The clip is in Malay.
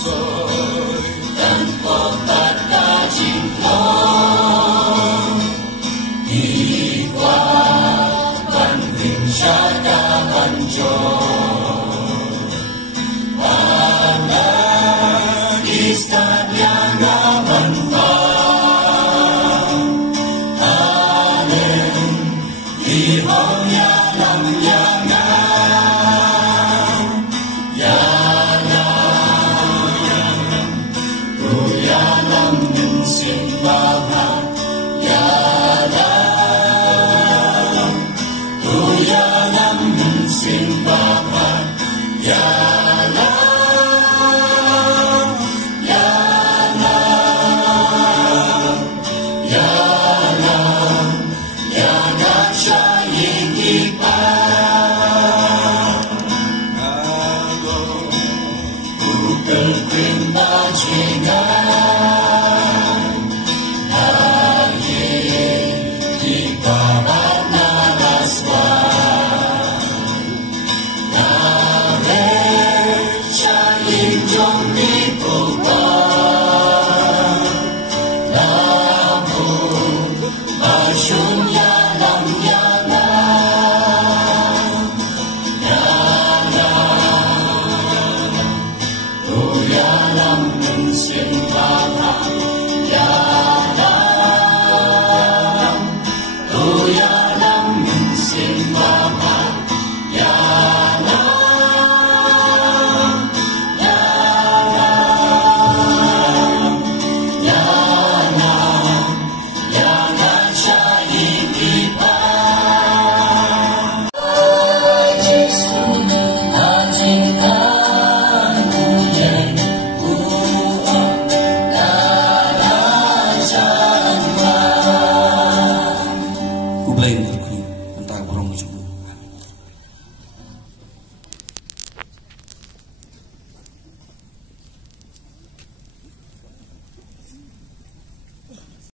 soi dan obat kajinglong Iqbal banding syada hancur Wana istat yang aman Anen ihong yalam yangan Yalam simbahan Yalam simbahan Yalam syahid Iqbal Bukan krim bajingan